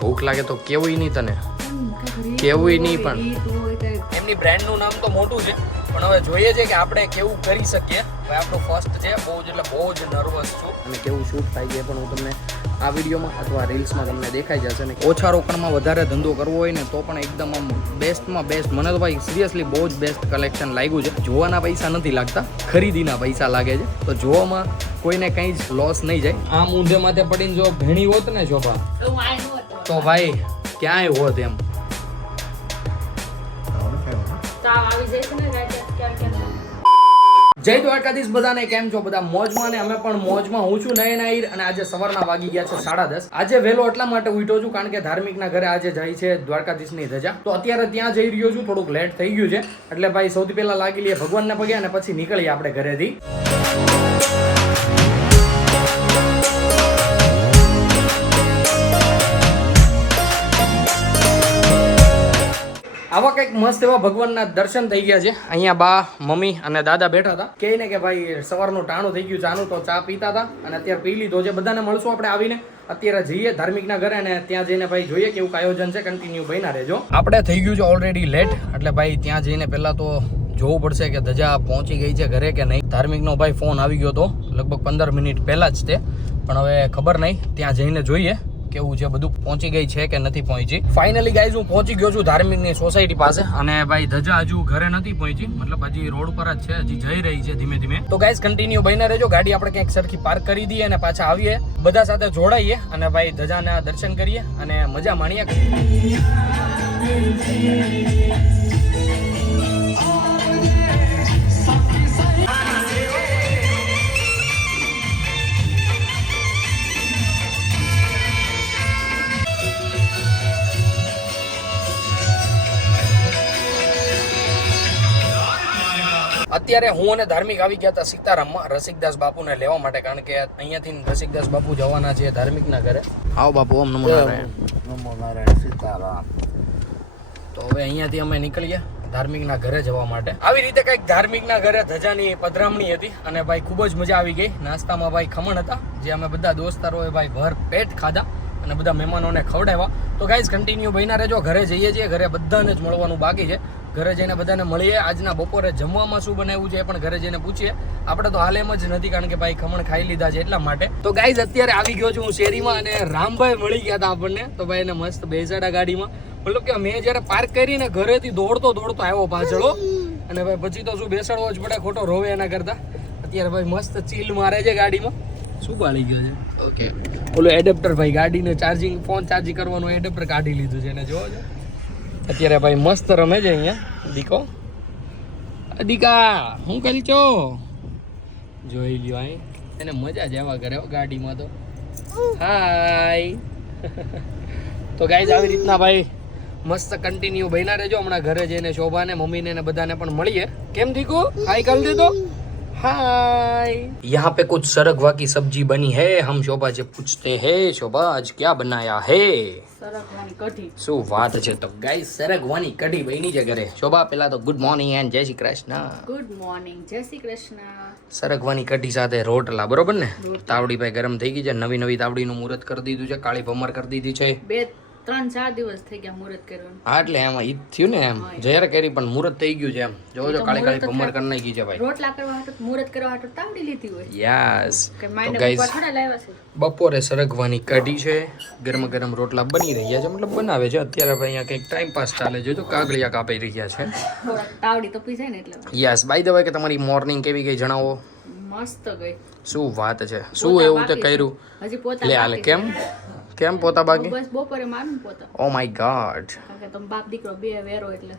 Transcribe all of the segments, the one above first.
ભૂખ લાગે તો કેવું નહીં તને, કેવું નહીં, પણ એમની બ્રાન્ડનું નામ તો મોટું છે, પણ હવે જોઈએ છે કે આપણે કેવું કરી શકીએ. હવે આપણું ફર્સ્ટ છે, બહુ જ નર્વસ છું અને કેવું શૂટ થાય છે પણ હું તમને આ વિડીયોમાં અથવા રીલ્સમાં તમને દેખાઈ જશે. ને ઓછા રોકાણમાં વધારે ધંધો કરવો હોય ને તો પણ એકદમ આમ બેસ્ટમાં બેસ્ટ. મને તો ભાઈ સિરિયસલી બહુ જ બેસ્ટ કલેક્શન લાગ્યું છે. જોવાના પૈસા નથી લાગતા, ખરીદીના પૈસા લાગે છે. તો જોવામાં કોઈને કંઈ જ લોસ નહીં જાય. આમ ઊંધે માથે પડીને જો ભેણી હોત ને શોભા, તો ભાઈ ક્યાંય હોત એમ. જય દ્વારકાધીશ બધાને, કેમ છો બધા? મોજમાં ને અમે પણ મોજમાં. હું છું નયન આહિર અને આજે સવારના વાગી ગયા છે 10:30. આજે વહેલો એટલા માટે ઉઠ્યો છું કારણ કે ધાર્મિકના ઘરે આજે જાય છે દ્વારકાધીશની ધજા. તો અત્યારે ત્યાં જઈ રહ્યો છું, થોડુંક લેટ થઈ ગયું છે એટલે ભાઈ સૌથી પહેલા લાગી લઈએ ભગવાનને પગે અને પછી નીકળીએ આપણે ઘરેથી. આવા કંઈક મસ્ત એવા ભગવાનના દર્શન થઈ ગયા છે. અહીંયા બા, મમ્મી અને દાદા બેઠા હતા. કહે ને કે ભાઈ સવારનું ટાણું થઈ ગયું ચાનું, તો ચા પીતા હતા અને અત્યારે પી લીધો છે. બધાને મળશું આપણે આવીને. અત્યારે જઈએ ધાર્મિકના ઘરે અને ત્યાં જઈને ભાઈ જોઈએ કેવું આયોજન છે. કન્ટિન્યુ બન્યા રહેજો. આપણે થઈ ગયું છે ઓલરેડી લેટ, એટલે ભાઈ ત્યાં જઈને પહેલા તો જોવું પડશે કે ધજા પહોંચી ગઈ છે ઘરે કે નહીં. ધાર્મિકનો ભાઈ ફોન આવી ગયો હતો લગભગ 15 મિનિટ પહેલા જ તે, પણ હવે ખબર નહીં. ત્યાં જઈને જોઈએ કેવું છે, બધું પહોંચી ગઈ છે કે નથી પહોંચી. ફાઇનલી ગાઈઝ હું પહોંચી ગયો છું ધાર્મિકની સોસાયટી પાસે અને ભાઈ ધજા હજુ ઘરે નથી પહોંચી, મતલબ હજી રોડ પર જ છે, હજી જઈ રહી છે ધીમે ધીમે. તો ગાઈઝ કન્ટિન્યુ બન્યા રહેજો. ગાડી આપણે ક્યાંક સરખી પાર્ક કરી દઈએ અને પાછા આવીએ, બધા સાથે જોડાઈએ અને ભાઈ ધજાના દર્શન કરીએ અને મજા માણીએ. અત્યારે હું અને ધાર્મિક આવી ગયા હતા સીતારામમાં રસિકદાસ બાપુને લેવા માટે, કારણ કે અહીંયાથી રસિકદાસ બાપુ જવાના છે ધાર્મિકના ઘરે. આવો બાપુ, ઓમ નમો નારાયણ. નમો નારાયણ, સીતારામ. તો હવે અહીંયાથી અમે નીકળીએ ધાર્મિકના ઘરે જવા માટે. આવી રીતે કંઈક ધાર્મિકના ઘરે ધજાની પધરામણી હતી અને ભાઈ ખૂબ જ મજા આવી ગઈ. નાસ્તામાં ભાઈ ખમણ હતા જે અમે બધા દોસ્તારોએ ભાઈ ભર પેટ ખાધા અને બધા મહેમાનોને ખવડાવ્યા. તો ગાઈઝ કન્ટિન્યુ બન્યા રહેજો. ઘરે જઈએ છીએ, ઘરે બધાને જ મળવાનું બાકી છે. ઘરે જઈને બધાને મળીએ. આજના બપોરે જમવામાં શું બનાવ્યું છે એ પણ ઘરે જઈને પૂછીએ. આપણે તો હાલ એમ જ નથી કારણ કે ભાઈ ખમણ ખાઈ લીધા છે એટલા માટે. તો ગાઈઝ અત્યારે આવી ગયો છું હું શેરીમાં અને રામભાઈ મળી ગયા હતા આપણને. તો ભાઈ એને મસ્ત બેસાડા ગાડીમાં. મતલબ કે મેં જ્યારે પાર્ક કરીને ઘરેથી દોડતો આવ્યો પાછળ, અને ભાઈ પછી તો શું બેસાડવો જ પડે, ખોટો રોવે એના કરતા. અત્યારે ભાઈ મસ્ત ચીલ મારે છે ગાડીમાં. શું બાળી ગયો છે? ઓકે, ઓલો એડેપ્ટર ભાઈ ગાડીને ચાર્જિંગ, ફોન ચાર્જિંગ કરવાનું એડેપ્ટર કાઢી લીધું છે એને, જોવો છો. અત્યારે ભાઈ મસ્ત રમે છે અહીંયા દીકો. દીકા હું કરી છો જોઈ લ્યો, અહીં એને મજા જ એવા કરે ગાડીમાં તો. હાય. તો ગાઈઝ આવી રીતના ભાઈ મસ્ત કન્ટિન્યુ બન્યા રહેજો. હમણાં ઘરે જઈને શોભાને, મમ્મીને ને બધાને પણ મળીએ. કેમ દીકુ, હાય કરી દીધો? हाय. यहाँ पे कुछ सरगवा की सब्जी बनी है. हम शोभा से पूछते हैं, शोभा आज क्या बनाया है? सरगવાની કઢી. શું વાત છે. તો ગાઈસ સરગવાની કઢી બની છે ઘરે. શોભા પહેલા તો ગુડ મોર્નિંગ એન્ડ જય શ્રી કૃષ્ણ. ગુડ મોર્નિંગ, જય શ્રી કૃષ્ણ. સરગવાની કઢી સાથે રોટલા, બરોબર ને? તાવડી ભાઈ ગરમ થઈ ગઈ છે. નવી તાવડીનું મુહૂર્ત કરી દીધું છે. કાળી ભમર કરી દીધી છે. 3-4 દિવસ થઈ ગયા મુહૂર્ત કરવાનું. હા, એટલે એમાં ઈ થયું ને, એમ જયારે કરી પણ મુહૂર્ત થઈ ગયું છે એમ. જોવો જો કાળી ભમર કરી નાખી છે ભાઈ. રોટલા કરવા હાટુ મુહૂર્ત કરવા હાટુ તાવડી લીધી હોય. યસ. કે માઈને ઉપર થોડા લાવ્યા છે. બપોરે સરગવાની કઢી છે, ગરમ ગરમ રોટલા બની રહ્યા છે, મતલબ બનાવે છે. અત્યારે ભાઈ અહીંયા કંઈક ટાઈમ પાસ ચાલે છે. તો કાગળિયા કાપી રહ્યા છે. તાવડી તો પી જાય ને એટલે. યસ. બાય ધ વે કે તમારી મોર્નિંગ કેવી ગઈ જણાવો. મસ્ત ગઈ. શું વાત છે. શું એવું તે કર્યું? હજી પોતા લે હાલે. કેમ પોતા બાકી? બસ બપોરે મારું પોતા. Oh my God. કારણ કે તમે બાપ દીકરો બે વેરો એટલે.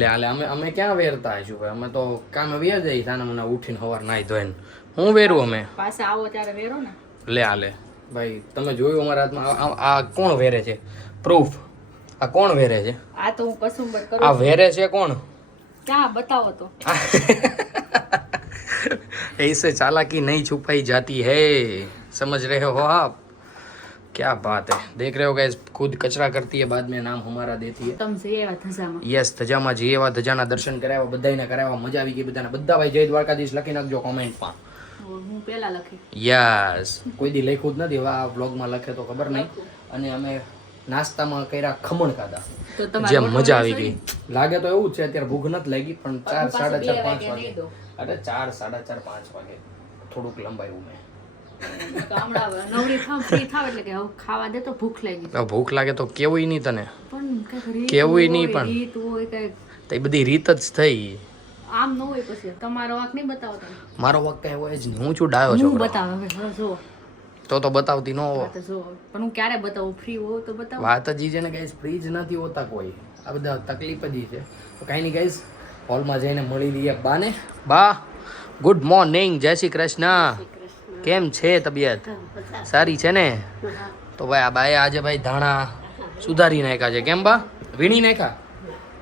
લે હાલે. અમે ક્યાં વેરતા હશું ભાઈ? અમે તો કામે વ્યા જઈ તાને મને ઉઠીને સવાર નાઈ ધોઈને. હું વેરું અમે? પાછા આવો ત્યારે વેરો ને. લે હાલે. ભાઈ તમે જોયું અમારા હાથમાં આ કોણ વેરે છે? પ્રૂફ. આ કોણ વેરે છે? આ તો હું કસુંબર કરું. આ વેરે છે કોણ? ક્યાં બતાવો તો. ऐसे चालाकी नहीं छुपाई जाती है, समझ रहे हो आप? क्या बात है. देख रहे हो गाइस, खुद कचरा करती है, बाद में नाम हमारा देती है. તમ જઈ એવા ધજામાં. યસ, ધજામાં જઈ એવા, ધજાના દર્શન કરાવ્યા, બધાને કરાવ્યા, મજા આવી ગઈ બધાને. બધા ભાઈ જય દ્વારકાધીશ લખી નાખજો કોમેન્ટમાં. હું પેલા લખી યસ કોઈ દી લખ્યું જ નથી, હવે આ વ્લોગમાં લખે તો ખબર નહીં. અને અમે નાસ્તામાં કર્યા ખમણ ખાધા, તો જે તમારે મજા આવી ગઈ. લાગે તો એવું જ છે અત્યારે ભૂખ નથી લાગી, પણ 4, 4:30, 5 વાગે, અરે 4, 4:30, 5 વાગે થોડુંક લંબાયું મેં. ગામડા નવરી થાવ ફ્રી થાવ એટલે કે હવે ખાવા દે તો ભૂખ લાગી તો ભૂખ લાગે તો કેવુંય નહીં તને, પણ કઈક રીત કેવુંય નહીં, હોય, પણ રીત હોય કઈક તો એ બધી રીત જ થઈ. આમ ન હોય. પછી તમારો વાંક નહીં બતાવો તમે. મારો વખત કઈ હોય જ નહીં, હું છું ડાયો હું છોકરો. બતાવે હવે જો તો બતાવતી ન હો. તો જો પણ હું ક્યારે બતાવું, ફ્રી હોઉં તો બતાવો. વાત જ ઈ છે ને ગાઈસ, ફ્રી જ નથી હોતા કોઈ, આ બધા તકલીફ જ ઈ છે. તો કાંઈ નહીં ગાઈસ, હોલમાં જઈને મળી લઈએ બાને. બા ગુડ મોર્નિંગ, જય શ્રી કૃષ્ણ. કેમ છે તબિયત? સારી છે ને? તો ભાઈ આ બાએ આજે ભાઈ ધાણા સુધારી નાખ્યા છે. કેમ બા? વીણી નાખ્યા?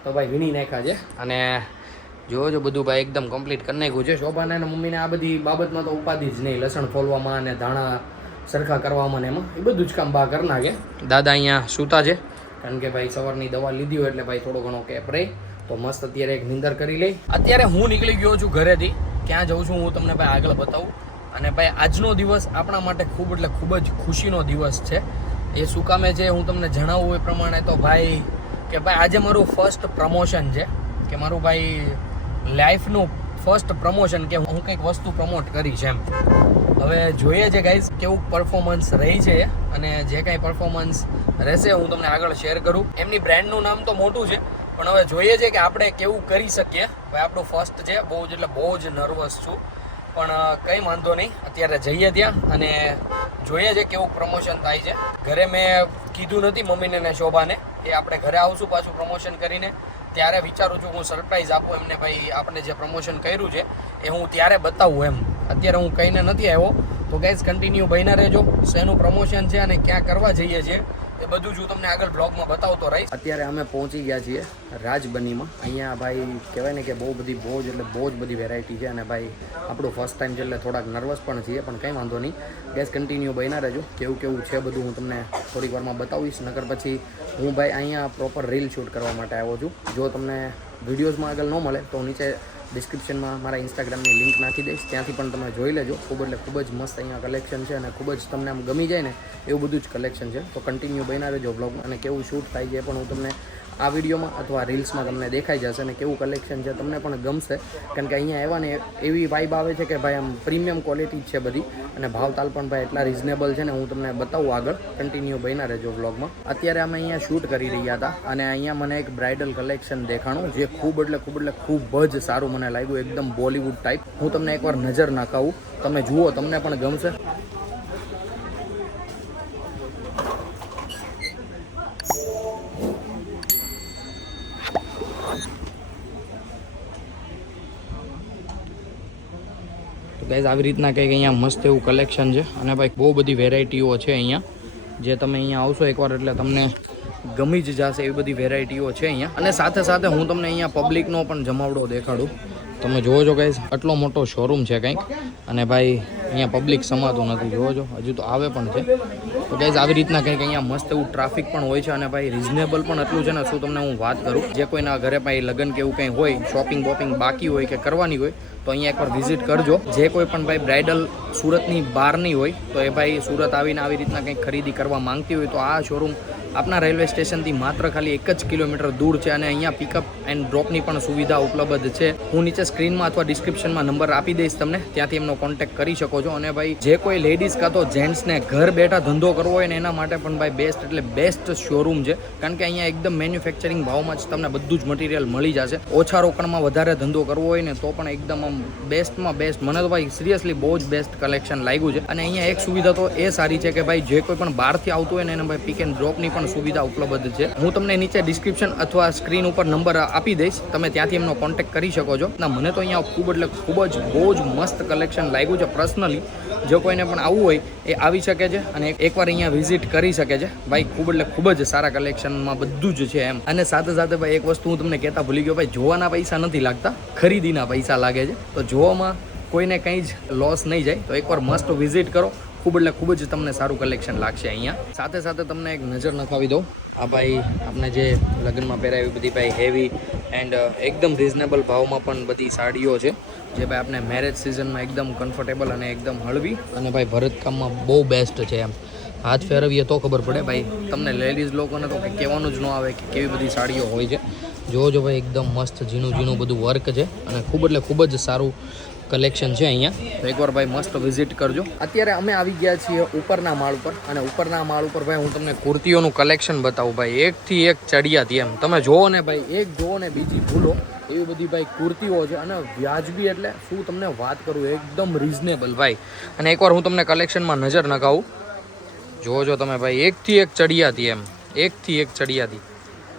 તો ભાઈ વીણી નાખ્યા છે. અને જો બધું ભાઈ એકદમ કમ્પ્લીટ કરી નાખ્યું છે. શોભાને અને મમ્મીને આ બધી બાબતમાં તો ઉપાધિ જ નહીં, લસણ ફોલવામાં અને ધાણા સરખા કરવામાં ને એમાં એ બધું જ કામ બા કરી નાખે. દાદા અહીંયા સૂતા છે, કારણ કે ભાઈ સવારની દવા લીધી હોય એટલે ભાઈ થોડો ઘણો કેપ રહે. તો મસ્ત અત્યારે એક નિંદર કરી લઈ. અત્યારે હું નીકળી ગયો છું ઘરેથી. ક્યાં જઉં છું હું તમને ભાઈ આગળ બતાવું. અને ભાઈ આજનો દિવસ આપણા માટે ખૂબ એટલે ખૂબ જ ખુશીનો દિવસ છે. એ શું કામે છે હું તમને જણાવું એ પ્રમાણે. તો ભાઈ કે ભાઈ આજે મારું ફર્સ્ટ પ્રમોશન છે, કે મારું ભાઈ લાઈફનું ફર્સ્ટ પ્રમોશન, કે હું કંઈક વસ્તુ પ્રમોટ કરી છે એમ. હવે જોઈએ છે ગાઈઝ કેવું પરફોર્મન્સ રહી છે, અને જે કાંઈ પરફોર્મન્સ રહેશે હું તમને આગળ શેર કરું. એમની બ્રાન્ડનું નામ તો મોટું છે, પણ હવે જોઈએ છે કે આપણે કેવું કરી શકીએ. ભાઈ આપણું ફર્સ્ટ છે, બહુ જ એટલે બહુ જ નર્વસ છું, પણ કંઈ વાંધો નહીં. અત્યારે જઈએ ત્યાં અને જોઈએ છે કેવું પ્રમોશન થાય છે. ઘરે મેં કીધું નથી મમ્મીને ને શોભાને, એ આપણે ઘરે આવશું પાછું પ્રમોશન કરીને, ત્યારે વિચારું છું હું સરપ્રાઈઝ આપું એમને. ભાઈ આપણે જે પ્રમોશન કર્યું છે એ હું ત્યારે બતાવું એમ. અત્યારે હું કહીને નથી આવ્યો. તો ગાઈઝ કન્ટિન્યુ બન્યા રહેજો. શેનું પ્રમોશન છે અને ક્યાં કરવા જઈએ છીએ એ બધું જ હું તમને આગળ બ્લોગમાં બતાવતો રહીશ. અત્યારે અમે પહોંચી ગયા છીએ રાજબનીમાં. અહીંયા ભાઈ કહેવાય ને કે બહુ જ બધી વેરાયટી છે. અને ભાઈ આપણું ફર્સ્ટ ટાઈમ છે એટલે થોડાક નર્વસ પણ છીએ, પણ કંઈ વાંધો નહીં. ગેસ કન્ટિન્યુ બન્યા રહેજો. કેવું છે બધું હું તમને થોડીક વારમાં બતાવીશ. નકર પછી હું ભાઈ અહીંયા પ્રોપર રીલ શૂટ કરવા માટે આવ્યો છું. જો તમને વિડીયોઝમાં આગળ ન મળે તો નીચે ડિસ્ક્રિપ્શનમાં મારા ઇન્સ્ટાગ્રામની લિંક નાખી દઈશ, ત્યાંથી પણ તમે જોઈ લેજો. ખૂબ જ મસ્ત અહીંયા કલેક્શન છે, અને ખૂબ જ તમને આમ ગમી જાય ને એવું બધું જ કલેક્શન છે. તો કન્ટિન્યુ બન્યા રહેજો બ્લોગમાં. અને કેવું શૂટ થાય છે પણ હું તમને આ વિડીયોમાં અથવા રીલ્સમાં તમને દેખાઈ જશે, અને કેવું કલેક્શન છે તમને પણ ગમશે. કારણ કે અહીંયા આવ્યા ને એવી વાઇબ આવે છે કે ભાઈ આમ પ્રીમિયમ ક્વોલિટી છે બધી, અને ભાવતાલ પણ ભાઈ એટલા રિઝનેબલ છે ને. હું તમને બતાવું આગળ, કન્ટિન્યુ બન્યા રહેજો બ્લોગમાં. અત્યારે અમે અહીંયા શૂટ કરી રહ્યા હતા, અને અહીંયા મને એક બ્રાઇડલ કલેક્શન દેખાણું, જે ખૂબ જ સારું મને લાગ્યું, એકદમ બોલિવૂડ ટાઈપ. હું તમને એકવાર નજર નાખાવું, તમે જુઓ, તમને પણ ગમશે. ગાઈઝ આવી રીતના કંઈક અહીંયા મસ્ત એવું કલેક્શન છે, અને ભાઈ બહુ બધી વેરાયટીઓ છે અહીંયા. જે તમે અહીંયા આવશો એકવાર એટલે તમને ગમી જ જશે એવી બધી વેરાયટીઓ છે અહીંયા. અને સાથે હું તમને અહીંયા પબ્લિકનો પણ જમાવડો દેખાડું. તમે જોવો છો ગાઈઝ, આટલો મોટો શોરૂમ છે કંઈક, અને ભાઈ અહીંયા પબ્લિક સમાતું નથી. જોવો છો હજુ તો આવે પણ છે. તો ગાઈઝ આવી રીતના કંઈક અહીંયા મસ્ત એવું ટ્રાફિક પણ હોય છે, અને ભાઈ રિઝનેબલ પણ એટલું છે ને. શું તમને હું વાત કરું, જે કોઈના ઘરે ભાઈ લગ્ન કે એવું કંઈ હોય, શોપિંગ બાકી હોય કે કરવાની હોય, તો અહીંયા એકવાર વિઝિટ કરજો. જે કોઈ પણ ભાઈ બ્રાઇડલ સુરતની બહારની હોય તો એ ભાઈ સુરત આવીને આવી રીતના કંઈક ખરીદી કરવા માંગતી હોય તો આ શોરૂમ આપના રેલવે સ્ટેશનથી માત્ર ખાલી 1 જ કિલોમીટર દૂર છે. અને અહીંયા પિકઅપ એન્ડ ડ્રોપની પણ સુવિધા ઉપલબ્ધ છે. હું નીચે સ્ક્રીનમાં અથવા ડિસ્ક્રિપ્શનમાં નંબર આપી દઈશ તમને, ત્યાંથી એમનો કોન્ટેક્ટ કરી શકો છો. અને ભાઈ જે કોઈ લેડીઝ કાં તો જેન્ટ્સને ઘર બેઠા ધંધો કરવો હોય ને એના માટે પણ ભાઈ બેસ્ટ એટલે બેસ્ટ શોરૂમ છે. કારણ કે અહીંયા એકદમ મેન્યુફેક્ચરિંગ ભાવમાં જ તમને બધું જ મટીરિયલ મળી જશે. ઓછા રોકડમાં વધારે ધંધો કરવો હોય ને તો પણ એકદમ આમ બેસ્ટમાં બેસ્ટ. મને તો ભાઈ સિરિયસલી બહુ જ બેસ્ટ કલેક્શન લાગ્યું છે. અને અહીંયા એક સુવિધા તો એ સારી છે કે ભાઈ જે કોઈ પણ બહારથી આવતું હોય ને એને ભાઈ પિક એન્ડ ડ્રોપની પણ સુવિધા ઉપલબ્ધ છે. હું તમને નીચે ડિસ્ક્રિપ્શન અથવા સ્ક્રીન ઉપર નંબર આપી દઈશ, તમે ત્યાંથી એમનો કોન્ટેક્ટ કરી શકો છો. ના મને તો અહીંયા ખૂબ જ બહુ જ મસ્ત કલેક્શન લાગ્યું છે. પર્સનલી જો કોઈને પણ આવવું હોય એ આવી શકે છે, અને એકવાર અહીંયા વિઝિટ કરી શકે છે. ભાઈ ખૂબ જ સારા કલેક્શનમાં બધું જ છે એમ. અને સાથે ભાઈ એક વસ્તુ હું તમને કહેતા ભૂલી ગયો, ભાઈ જોવાના પૈસા નથી લાગતા, ખરીદીના પૈસા લાગે છે. તો જોવામાં કોઈને કંઈ જ લોસ નહીં જાય. તો એકવાર મસ્ત વિઝિટ કરો, ખૂબ એટલે ખૂબ જ તમને સારું કલેક્શન લાગશે અહીંયા. સાથે સાથે તમને એક નજર નખાવી દઉં. આ ભાઈ આપણે જે લગ્નમાં પહેરાવી બધી ભાઈ હેવી એન્ડ એકદમ રિઝનેબલ ભાવમાં પણ બધી સાડીઓ છે જે ભાઈ આપણે મેરેજ સિઝનમાં એકદમ કમ્ફર્ટેબલ અને એકદમ હળવી અને ભાઈ ભરતકામમાં બહુ બેસ્ટ છે એમ. હાથ ફેરવીએ તો ખબર પડે ભાઈ તમને લેડીઝ લોકોને તો કંઈ કહેવાનું જ ન આવે કે કેવી બધી સાડીઓ હોય છે. જોજો ભાઈ એકદમ મસ્ત ઝીણું ઝીણું બધું વર્ક છે અને ખૂબ એટલે ખૂબ જ સારું કલેક્શન છે અહીંયા. તો એકવાર ભાઈ મસ્ત વિઝિટ કરજો. અત્યારે અમે આવી ગયા છીએ ઉપરના માળ ઉપર અને ઉપરના માળ ઉપર ભાઈ હું તમને કુર્તીઓનું કલેક્શન બતાવું ભાઈ. એકથી એક ચડિયાતી એમ તમે જોવો ને ભાઈ, એક જોવો ને બીજી ભૂલો એવી બધી ભાઈ કુર્તીઓ છે અને વ્યાજબી એટલે શું તમને વાત કરું, એકદમ રિઝનેબલ ભાઈ. અને એકવાર હું તમને કલેક્શનમાં નજર નખાવું. જોજો તમે ભાઈ, એકથી એક ચડિયાતી એમ, એકથી એક ચડિયાતી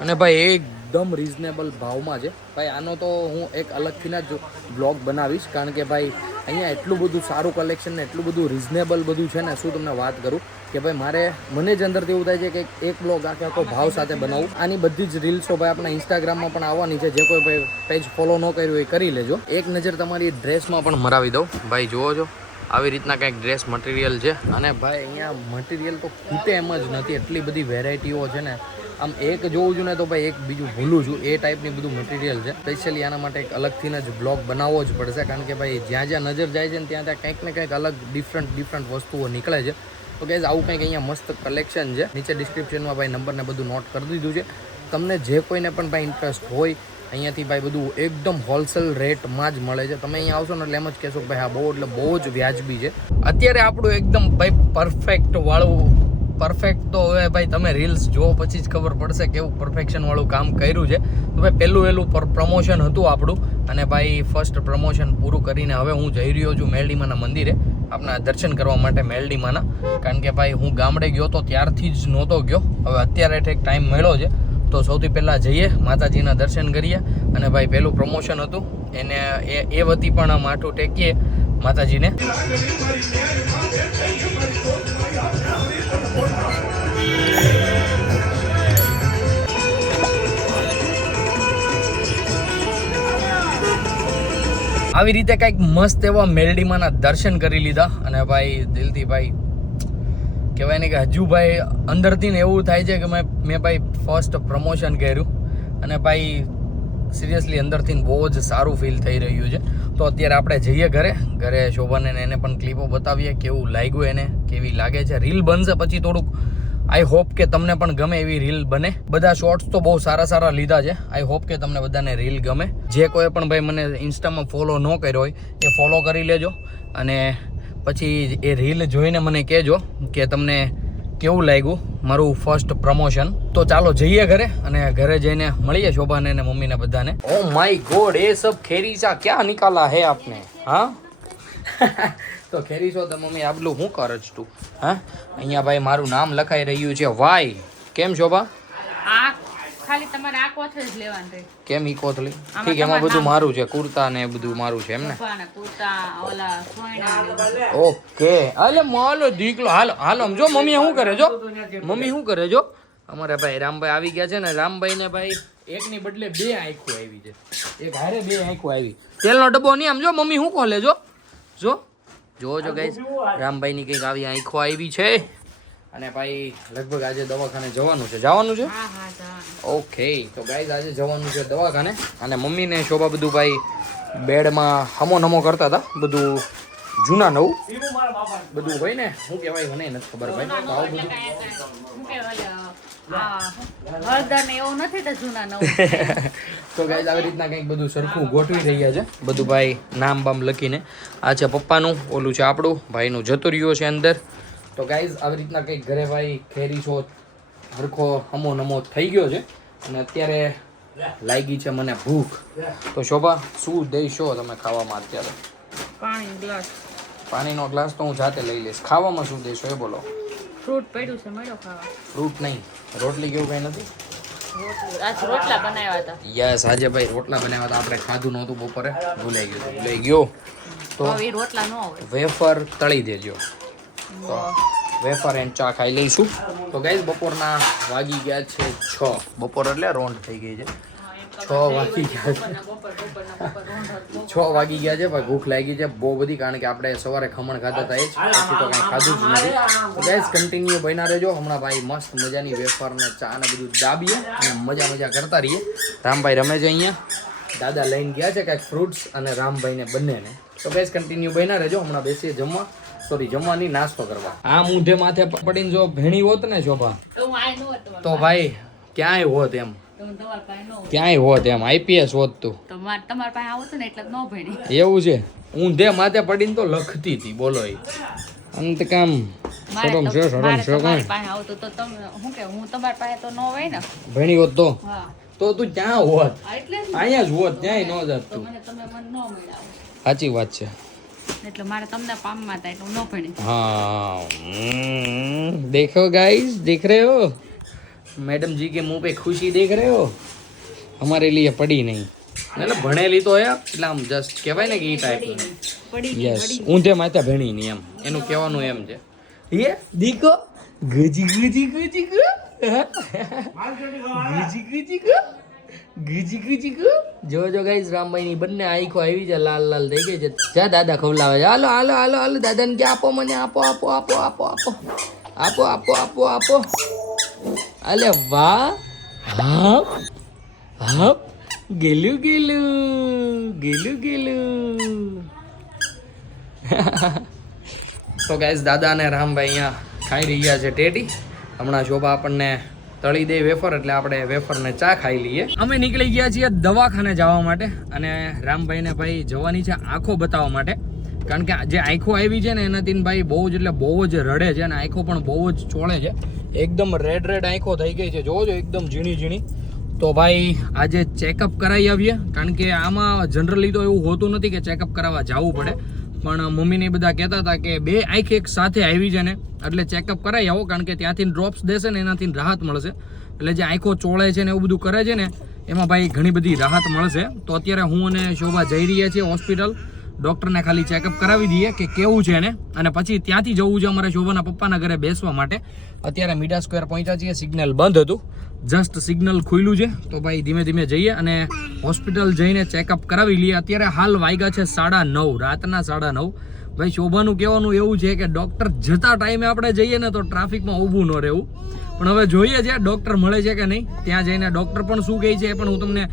અને ભાઈ એકદમ રિઝનેબલ ભાવમાં છે ભાઈ. આનો તો હું એક અલગથી જ બ્લોગ બનાવીશ કારણ કે ભાઈ અહીંયા એટલું બધું સારું કલેક્શન ને એટલું બધું રિઝનેબલ બધું છે ને શું તમને વાત કરું કે ભાઈ મને જ અંદરથી એવું થાય છે કે એક બ્લોગ આખો ભાવ સાથે બનાવું. આની બધી જ રીલ્સો ભાઈ આપણા ઇન્સ્ટાગ્રામમાં પણ આવવાની છે. જે કોઈ ભાઈ પેજ ફોલો ન કર્યું એ કરી લેજો. એક નજર તમારી ડ્રેસમાં પણ મરાવી દઉં ભાઈ. જુઓ છો આવી રીતના કંઈક ડ્રેસ મટીરિયલ છે અને ભાઈ અહીંયા મટીરિયલ તો ખૂટે એમ જ નથી, એટલી બધી વેરાયટીઓ છે ને. આમ એક જોઉં છું ને તો ભાઈ એક બીજું ભૂલું છું, એ ટાઈપની બધું મટીરિયલ છે. સ્પેશિયલી આના માટે એક અલગથી જ બ્લોગ બનાવવો જ પડશે કારણ કે ભાઈ જ્યાં જ્યાં નજર જાય છે ને ત્યાં કંઈક ને કંઈક અલગ ડિફરન્ટ વસ્તુઓ નીકળે છે. તો ગાઈઝ આવું કંઈક અહીંયા મસ્ત કલેક્શન છે. નીચે ડિસ્ક્રિપ્શનમાં ભાઈ નંબરને બધું નોટ કરી દીધું છે. તમને જે કોઈને પણ ભાઈ ઇન્ટરેસ્ટ હોય અહીંયાથી ભાઈ બધું એકદમ હોલસેલ રેટમાં જ મળે છે. તમે અહીંયા આવશો ને એટલે એમ જ કહેશો કે ભાઈ હા બહુ એટલે બહુ જ વ્યાજબી છે. અત્યારે આપણું એકદમ ભાઈ પરફેક્ટ તો હવે ભાઈ તમે રીલ્સ જુઓ પછી જ ખબર પડશે કેવું પરફેક્શન વાળું કામ કર્યું છે. તો ભાઈ પહેલું પ્રમોશન હતું આપણું અને ભાઈ ફર્સ્ટ પ્રમોશન પૂરું કરીને હવે હું જઈ રહ્યો છું મેલડીમાના મંદિરે આપણા દર્શન કરવા માટે મેલડીમાના. કારણ કે ભાઈ હું ગામડે ગયો તો ત્યારથી જ નહોતો ગયો, હવે અત્યારે ઠેક ટાઈમ મળ્યો છે તો સૌથી પહેલાં જઈએ માતાજીના દર્શન કરીએ અને ભાઈ પહેલું પ્રમોશન હતું એને એ વતી પણ માથું ટેકીએ માતાજીને. આવી રીતે કંઈક મસ્ત એવા મેલડીમાના દર્શન કરી લીધા અને ભાઈ દિલથી ભાઈ કહેવાય ને કે હજુ ભાઈ અંદરથી ને એવું થાય છે કે મેં ભાઈ ફર્સ્ટ પ્રમોશન કર્યું અને ભાઈ સિરિયસલી અંદરથી બહુ જ સારું ફીલ થઈ રહ્યું છે. તો અત્યારે આપણે જઈએ ઘરે શોભાને એને પણ ક્લિપો બતાવીએ કેવું લાગ્યું એને, કેવી લાગે છે. રીલ બનશે પછી થોડુંક આઈ હોપ કે તમને પણ ગમે એવી રીલ બને. બધા શોર્ટ્સ તો બહુ સારા લીધા છે. આઈ હોપ કે તમને બધાને રીલ ગમે. જે કોઈ પણ ભાઈ મને ઇન્સ્ટામાં ફોલો ન કર્યો હોય એ ફોલો કરી લેજો અને પછી એ રીલ જોઈને મને કહેજો કે તમને કેવું લાગ્યું મારું ફર્સ્ટ પ્રમોશન. તો ચાલો જઈએ ઘરે અને ઘરે જઈને મળીએ શોભાને અને મમ્મીને બધાને. ઓ માય ગોડ, એ સબ ખેરીસા ક્યાં નિકાલા હે આપને? હા તો ખેરીસો તો મમ્મી આટલું શું કરે છે તું? હા અહીંયા ભાઈ મારું નામ લખાઈ રહ્યું છે વાય. કેમ શોભા? આ ખાલી તમારે આ કોથળી જ લેવાની રહી. કેમ ઈ કોથળી? ઠીક, એમાં બધું મારું છે, કુર્તા ને બધું મારું છે એમ ને? કુર્તા ઓલા સોયણા. ઓકે, અલે માલો દીકલો. હાલો જો મમ્મી શું કરે જો, મમ્મી શું કરે જો. અમારે ભાઈ રામભાઈ આવી ગયા છે ને. રામભાઈ ને ભાઈ એકની બદલે 2 આંખો આવી છે. એક હારે 2 આંખો આવી. તેલનો ડબ્બો નહીં આમ જો મમ્મી શું ખોલે જો જો ગાઈસ રામભાઈ ની કઈક આવી આંખો આવી છે અને ભાઈ લગભગ આજે દવાખાને જવાનું છે. ઓકે, તો ગાઈસ આજે જવાનું છે દવાખાને અને મમ્મી ને શોભા બધું ભાઈ બેડમાં હમો કરતા હતા. બધું જૂના નવું બધું હોય ને, શું કહેવાય મને નથી ખબર ભાઈ. તો ગાઈસ આવી રીતના કંઈક બધું સરખું ગોઠવી રહ્યા છે બધું ભાઈ નામ બામ લખીને. આ છે પપ્પાનું, ઓલું છે આપણું, ભાઈનું જતો રહ્યો છે અંદર. તો ગાઈસ આવી રીતના કંઈક ઘરે ભાઈ ખેરીસો હરખો હમો થઈ ગયો છે અને અત્યારે લાગી છે મને ભૂખ. તો શોભા શું દઈશો તમે ખાવામાં અત્યારે? પાણીનો ગ્લાસ તો હું જાતે લઈ લઈશ. ખાવામાં શું દઈશો એ બોલો? ફ્રૂટ પડ્યું છે, મળ્યો ખાવા. ફ્રૂટ નહીં, રોટલી કેવું કઈ નથી? રોટલા બનાવ્યા હતા. યસ, આજે ભાઈ રોટલા બનાવ્યા હતા. આપણે ખાધું નહોતું બપોરે, ભૂલાઈ ગયો. તો રોટલા ન હોય, વેફર તળી દેજો. તો વેફર એન્ડ ચા ખાઈ લઈશું. તો ગાઈસ બપોરના વાગી ગયા છે 6. બપોર એટલે રોંઢ થઈ ગઈ છે. 6 વાગી ગયા છે. 6 વાગી ગયા છે ભાઈ, ભૂખ લાગી છે બહુ બધી, કારણ કે આપણે સવારે ખમણ ખાતા હતા એ જ, પછી તો કંઈ ખાધું જ નથી. તો ગાઈસ કન્ટિન્યુ બન્યા રહેજો. હમણાં ભાઈ મસ્ત મજાની વેફર ને ચા ને બધું દાબીએ અને મજા કરતા રહીએ. રામભાઈ રમે છે અહીંયા, દાદા લઈને ગયા છે કાંઈક ફ્રૂટ્સ અને રામભાઈને બંનેને. તો ગાઈસ કન્ટિન્યુ બન્યા રહેજો. હમણાં બેસીએ જમવા, જમવાની નાસ્તો કરવા. આ મૂઢે માથે પડીને જો ભેણી હોત ને શોભા, તો ભાઈ ક્યાંય હોત એમ, ક્યાંય હોત એમ, IPS હોત તું. તમારા પાસે આવતું ને એટલે ન ભણી. એવું છે, ઊંધે માથે પડીને તો લખતી હતી, બોલો એ અંત કામ સડમ છે તમારી પાસે આવતું તો તમે શું કે હું તમારી પાસે તો ન હોય ને, ભણી હોત તો હા તો તું ક્યાં હોત, એટલે અહીંયા જ હોત, ક્યાંય ન જાત તું. મને તમે મન ન મળ્યા, સાચી વાત છે. એટલે મારે તમને પામમાં હતા એટલે હું ન ભણી. हाँ देखो गाइस, देख रहे हो मैडम जी के मुंह पे खुशी देख रहे हो, हमारे लिए पढ़ी नहीं, એટલે ભણેલી તો હે, એટલે આમ જસ્ટ કહેવાય ને કે ઈ ટાઈપ પડી યસ, ઊંધે માથે ભણી નહીં એમ, એનું કહેવાનું એમ છે. ये देखो गुजी गुजी गुजी गु गुजी गुजी गु ગુજી ગુજી ગુ. જો ગાઈસ રામભાઈ ની બંને આંખો આવી છે, લાલ લાલ થઈ ગઈ છે. જા દાદા ખવડાવે છે. હાલો હાલો હાલો હાલો દાદાને કે આપો, મને આપો આપો આપો આપો આપો આપો આપો આપો આપો. અલે વાહ, હા હા, ગેલું ગેલું ગેલું ગેલું. તો ગાઈસ દાદા અને રામભાઈ અહીંયા ખાઈ રહ્યા છે ટેટી. હમણાં શોભા આપણને તળી દે વેફર, એટલે આપણે વેફર ને ચા ખાઈ લઈએ. અમે નીકળી ગયા છીએ દવાખાને જવા માટે, અને રામભાઈને ભાઈ જવાની છે આંખો બતાવવા માટે, કારણ કે જે આંખો આવી છે ને એનાથી ભાઈ બહુ જ એટલે બહુ જ રડે છે, અને આંખો પણ બહુ જ ચોળે છે, એકદમ રેડ આંખો થઈ ગઈ છે, જોવો છો એકદમ ઝીણી ઝીણી. તો ભાઈ આજે ચેકઅપ કરાવી આવીએ, કારણ કે આમાં જનરલી તો એવું હોતું નથી કે ચેકઅપ કરાવવા જવું પડે, પણ મમ્મીને બધા કહેતા હતા કે બે આંખ એક સાથે આવી છે ને એટલે ચેકઅપ કરાવી આવો, કારણ કે ત્યાંથી ડ્રોપ્સ દેશે ને એનાથી રાહત મળશે. એટલે જે આંખો ચોળે છે ને એવું બધું કરે છે ને એમાં ભાઈ ઘણી બધી રાહત મળશે. તો અત્યારે હું અને શોભા જઈ રહ્યા છીએ હોસ્પિટલ, ડૉક્ટરને ખાલી ચેકઅપ કરાવી દઈએ કે કેવું છે ને, અને પછી ત્યાંથી જવું છે અમારે શોભાના પપ્પાના ઘરે બેસવા માટે. અત્યારે મીડા સ્ક્વેર પહોંચ્યા છીએ, સિગ્નલ બંધ હતું, જસ્ટ સિગ્નલ ખુલ્લું છે. તો ભાઈ ધીમે ધીમે જઈએ અને હોસ્પિટલ જઈને ચેકઅપ કરાવી લઈએ. અત્યારે હાલ વાગ્યા છે 9:30, રાતના 9:30. ભાઈ શોભાનું કહેવાનું એવું છે કે ડૉક્ટર જતા ટાઈમે આપણે જઈએ ને તો ટ્રાફિકમાં ઊભું ન રહેવું, પણ હવે જોઈએ છે ડૉક્ટર મળે છે કે નહીં. ત્યાં જઈને ડૉક્ટર પણ શું કહે છે એ પણ હું તમને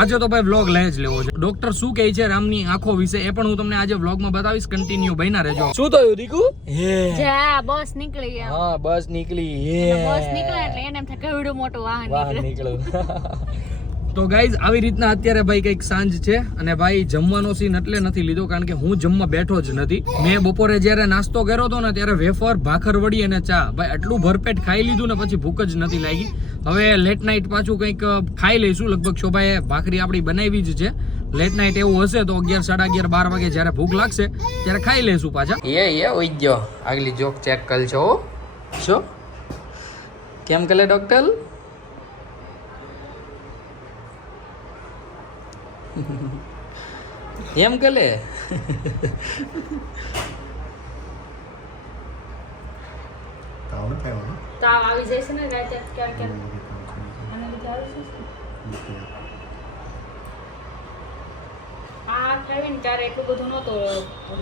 આજે તો ભાઈ વ્લોગ લઈ જ લેવો છે. ડૉક્ટર શું કહે છે રામની આંખો વિશે એ પણ હું તમને આજે વ્લોગમાં બતાવીશ. કન્ટિન્યુ બન્યા રહેજો. શું થયું દીકુ? જા બસ નીકળી. હા બસ નીકળી. બસ નીકળે એટલે એને એમ થાય કેવડું મોટું વાહન નીકળ્યું. તો ગાઈઝ આવી રીતના અત્યારે ભાઈ કંઈક સાંજ છે, અને ભાઈ જમવાનો સીન એટલે નથી લીધો કારણ કે હું જમવા બેઠો જ નથી. મેં બપોરે જ્યારે નાસ્તો કર્યો હતો ને ત્યારે વેફર, ભાખરવડી અને ચા, ભાઈ આટલું ભરપેટ ખાઈ લીધું ને પછી ભૂખ જ નથી લાગી. હવે લેટ નાઇટ પાછું કંઈક ખાઈ લઈશું. લગભગ શોભાએ ભાખરી આપણી બનાવી જ છે. લેટ નાઇટ એવું હશે તો 11, 11:30, 12 વાગે જ્યારે ભૂખ લાગશે ત્યારે ખાઈ લઈશું પાછા. ઓઈ ગયો આગલી જોક ચેક કર છો. શું કેમ કલે ડોક્ટર? એમ કલે તાવ આવી જાય છે ને રાતે ક્યારેક અને લીધે આવી છે. આ ખાવી ને ત્યારે એટલું બધું નહોતો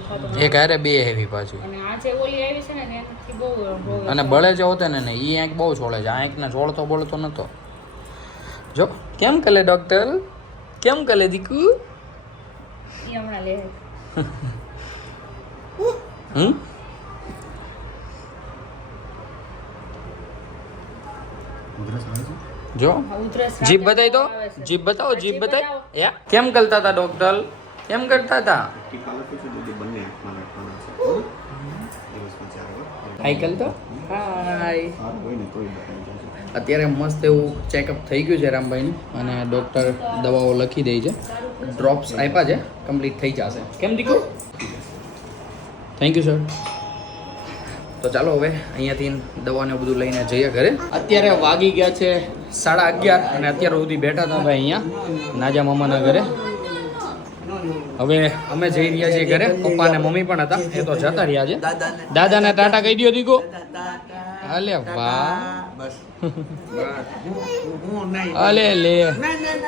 થતું, એક હારે બે હેવી પાછું, અને આજે ઓલી આવી છે ને એનાથી બહુ અને બળે છે હોતે ને ઈ આંખ બહુ છોડે છે. આંખને છોડતો બોલતો નતો. જો કેમ કલે ડોક્ટર, કેમ કલે દીકુ? ઈ હમણાં લે જો જીભ બતાવી તો, જીભ બતાવો, જીભ બતાવી. યા કેમ કરતા હતા ડોક્ટર, કેમ કરતા હતા? હાય કલ તો હાય. અત્યારે મસ્ત એવું ચેકઅપ થઈ ગયું છે રામભાઈનું, અને ડૉક્ટર દવાઓ લખી દે છે, ડ્રોપ્સ આપ્યા છે, કમ્પ્લીટ થઈ જશે. કેમ દીકુ? Thank you sir. તો ચાલો હવે અહીંયાથી દવાને બધું લઈને જઈએ ઘરે. અત્યારે વાગી ગયા છે 11:30, અને અત્યારે સુધી બેઠા હતા ભાઈ અહીંયા નાજા મામાના ઘરે. હવે અમે જઈ રહ્યા છીએ ઘરે. પપ્પા અને મમ્મી પણ હતા, એ તો જતા રહ્યા છે. દાદાને ટાટા કહી દો દીકુ. અલે વાહ. અલે લે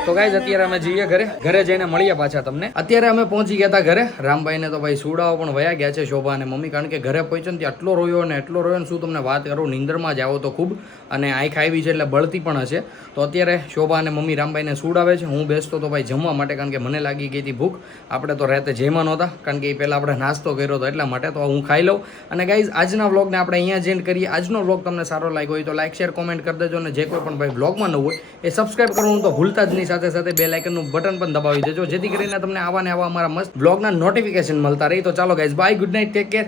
તો ગાઈઝ અત્યારે અમે જઈએ ઘરે જઈને મળીએ પાછા તમને. અત્યારે અમે પહોંચી ગયા હતા ઘરે. રામભાઈ ને તો ભાઈ સુડાઓ પણ વયા ગયા છે, શોભા અને મમ્મી, કારણ કે ઘરે પહોંચ્યો ને ત્યાં એટલો રોયો ને શું તમને વાત કરું. નીંદરમાં જ આવો તો ખૂબ, અને આંખ આવી છે એટલે બળતી પણ હશે. તો અત્યારે શોભા અને મમ્મી રામભાઈને સુડાવે છે. હું બેસતો તો ભાઈ જમવા માટે, કારણ કે મને લાગી ગઈ હતી ભૂખ. આપણે તો રાતે જમ્યા નહોતા, કારણ કે એ પહેલાં આપણે નાસ્તો કર્યો હતો એટલા માટે. તો હું ખાઈ લઉં. અને ગાઈઝ આજના વ્લોગને આપણે અહીંયા જ એન્ડ કરીએ. આજનો વ્લોગ તમને સારો લાગ્યો હોય તો લાઈક શેર કોમેન્ટ કરી દેજો, અને જે કોઈ પણ ભાઈ વ્લોગમાં ન હોય એ સબસ્ક્રાઇબ કરવાનું તો ભૂલતા જ નહીં. સાથે સાથે બેલ આઇકનનું બટન પણ દબાવી દેજો, જેથી કરીને તમને આવા ને આવા અમારા મસ્ત વ્લોગના નોટિફિકેશન મળતા રહી. તો ચાલો guys, bye, good night, take care.